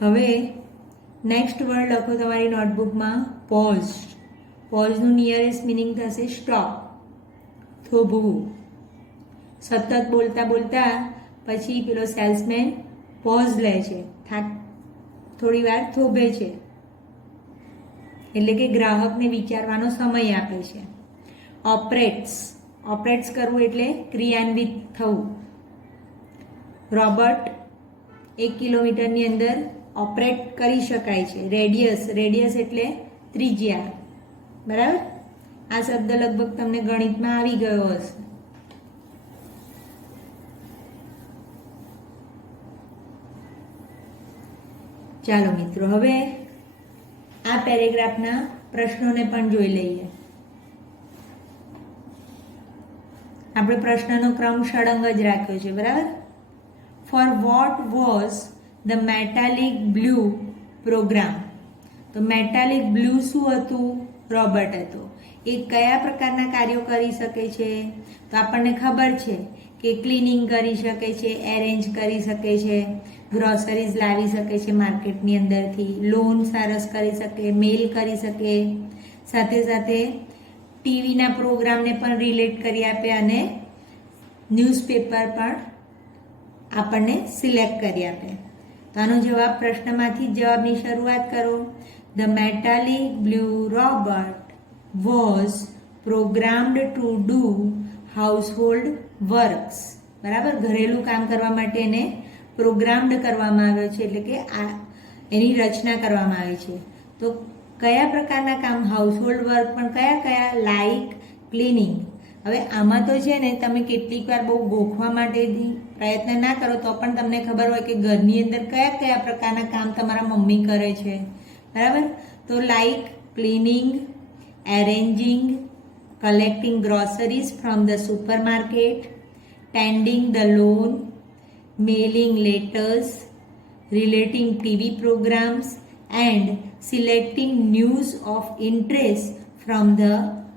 હવે નેક્સ્ટ વર્ડ લખો તમારી નોટબુકમાં. પોઝ. પોઝનું નિયરેસ્ટ મિનિંગ થશે સ્ટોપ, થોભવું. સતત બોલતા બોલતા પછી પેલો સેલ્સમેન પોઝ લે છે, થોડી વાર થોભે છે, એટલે કે ગ્રાહકને વિચારવાનો સમય આપે છે. ઓપરેટ્સ. ઓપરેટ્સ કરવું એટલે ક્રિયાન્વિત થવું. રોબોટ 1 કિલોમીટરની અંદર ઓપરેટ કરી શકાય છે. રેડિયસ. રેડિયસ એટલે ત્રિજ્યા, બરાબર. આ શબ્દ લગભગ તમને ગણિતમાં આવી ગયો હશે. ચાલો મિત્રો હવે આ પેરેગ્રાફના પ્રશ્નોને પણ જોઈ લઈએ. આપણે પ્રશ્નનો ક્રમ સળંગ જ રાખ્યો છે, બરાબર. For what was the metallic blue programme. તો મેટાલિક બ્લુ શું હતું? રોબોટ હતો. એ કયા પ્રકારના કાર્યો કરી શકે છે? તો આપણને ખબર છે કે ક્લિનિંગ કરી શકે છે, એરેન્જ કરી શકે છે, ગ્રોસરીઝ લાવી શકે છે માર્કેટની અંદરથી, લોન સરસ કરી શકે, મેલ કરી શકે, સાથે સાથે ટીવીના પ્રોગ્રામને પણ રિલેટ કરી આપે અને ન્યૂઝપેપર પણ આપણને સિલેક્ટ કરી આપે. તો આનો જવાબ પ્રશ્નમાંથી જ જવાબની શરૂઆત કરો. The metallic blue robot was programmed to do household works. બરાબર. ઘરેલું કામ કરવા માટે એને પ્રોગ્રામ્ડ કરવામાં આવ્યો છે, એટલે કે એની રચના કરવામાં આવી છે. તો કયા પ્રકારના કામ? Household work. પણ કયા કયા? Like cleaning. હવે આમાં તો છે ને તમે કેટલીક વાર બહુ ગોખવા માટે પ્રયત્ન ના કરો તો પણ તમને ખબર હોય કે ઘરની અંદર કયા કયા પ્રકારના કામ તમારા મમ્મી કરે છે, બરાબર. તો like cleaning, arranging, collecting groceries from the supermarket, tending the lawn, mailing letters, relating TV programs and selecting news of interest from the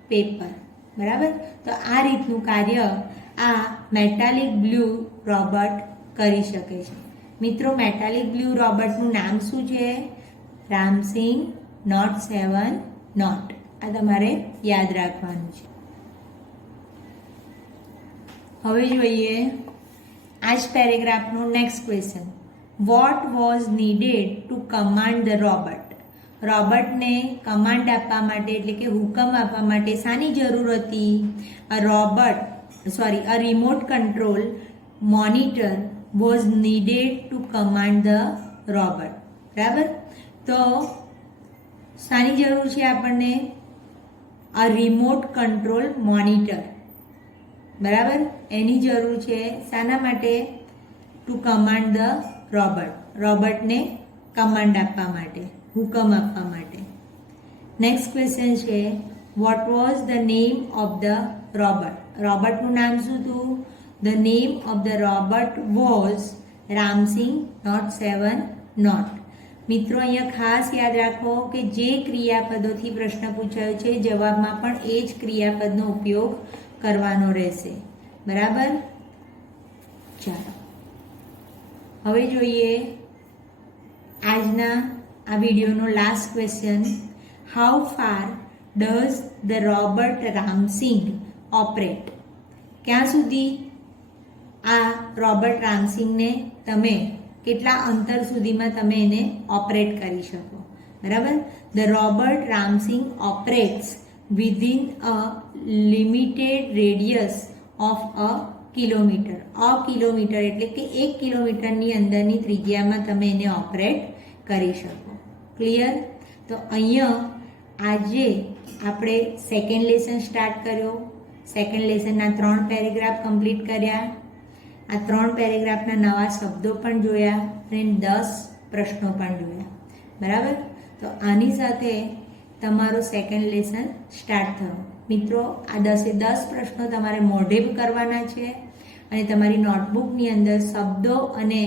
paper. બરાબર. તો આ રીતનું કાર્ય આ મેટાલિક બ્લુ રોબોટ કરી શકે છે. મિત્રો મેટાલિક બ્લુ રોબોટનું નામ શું છે? Ramsingh not 7 not. આ તમારે યાદ રાખવાનું છે. હવે જોઈએ આ જ પેરેગ્રાફનો next question. What was needed to command the robot? રોબોટને કમાન્ડ આપવા માટે એટલે કે હુકમ આપવા માટે શાની જરૂર હતી? A remote control monitor was needed to command the robot. બરાબર? તો શાની જરૂર છે આપણને? A remote control monitor. બરાબર? એની જરૂર છે શાના માટે? To command the robot. રોબોટને કમાન્ડ આપવા માટે, હુકમ આપવા માટે. નેક્સ્ટ ક્વેશ્ચન છે what was the name of the robot? રોબોટનું નામ શું હતું? The name of the robot was Ramsingh not 7 not. મિત્રો અહીંયા ખાસ યાદ રાખો કે જે ક્રિયાપદોથી પ્રશ્ન પૂછાયો છે જવાબમાં પણ એ જ ક્રિયાપદનો ઉપયોગ કરવાનો રહેશે. બરાબર? ચાલો હવે જોઈએ આજના આ વિડીયોનો last question. How far does the robot Ramsingh operate? ક્યાં સુધી આ રોબોટ રામસિંગને તમે કેટલા અંતર સુધીમાં તમે એને ઓપરેટ કરી શકો? બરાબર? The robot Ram Singh operates within a limited radius of a kilometre. Kilometre એટલે કે 1 કિલોમીટરની અંદરની ત્રિજ્યામાં તમે એને ઓપરેટ કરી શકો. ક્લિયર? તો અહીંયા આજે આપણે સેકન્ડ લેસન સ્ટાર્ટ કર્યો. સેકન્ડ લેસનના 3 પેરેગ્રાફ કમ્પ્લીટ કર્યા. આ 3 પેરેગ્રાફના નવા શબ્દો પણ જોયા અને 10 પ્રશ્નો પણ જોયા. બરાબર? તો આની સાથે તમારો સેકન્ડ લેસન સ્ટાર્ટ થયો. મિત્રો આ 10 પ્રશ્નો તમારે મોઢે કરવાના છે અને તમારી નોટબુકની અંદર શબ્દો અને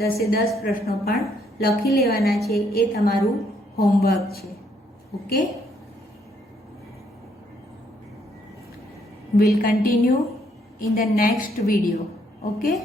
10 પ્રશ્નો પણ લખી લેવાના છે. એ તમારું હોમવર્ક છે. Okay? Will continue in the next video. Okay.